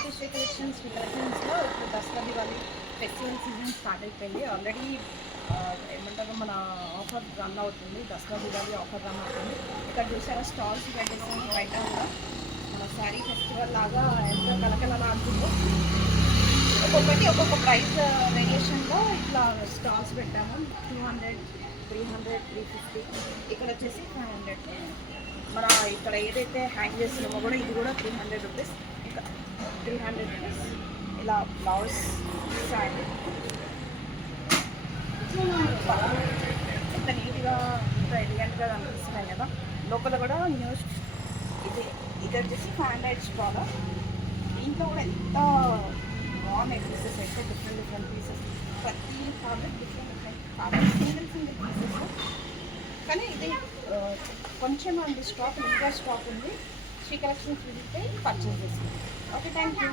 Welcome to Shri collections. Shri కలెక్షన్స్లో ఇప్పుడు Dasara Diwali festival season start అయిపోయింది. ఆల్రెడీ ఏమంటారు మన ఆఫర్ రన్ అవుతుంది. దసరా దివాళీ ఆఫర్ రన్ అవుతుంది. ఇక్కడ చూసారా స్టాల్స్ పెట్టేసి బయట కూడా మన శారీ ఫెస్టివల్ లాగా ఎంత కలకలలాడుతుందో. ఒక్కొక్కటి ఒక్కొక్క ప్రైస్ వేరియేషన్లో ఇట్లా స్టాల్స్ పెట్టాము. 200, 300, 350. ఇక్కడ వచ్చేసి 500. మన ఇక్కడ ఏదైతే హ్యాంగ్ చేస్తున్నామో కూడా ఇది కూడా 300 రూపీస్. ఇంకా 300 రూపీస్. ఇలా బ్లౌజ్ శారీ ఎంత నీట్గా ఎంత ఎలిగెంట్గా కనిపిస్తున్నాయి కదా. లోపల కూడా న్యూస్ ఇది వచ్చేసి 500 స్టాల్. దీంట్లో కూడా ఎంత బాగున్నాయి పీసెస్ అయితే డిఫరెంట్ పీసెస్. ప్రతి fabric different fabric single pieces. కానీ ఇది కొంచెం అండి స్టాక్, ఇంకా స్టాక్ ఉంది. శ్రీ కలెక్షన్స్ విజిట్ అయ్యి పర్చేస్ చేసుకోండి. Okay, thank you.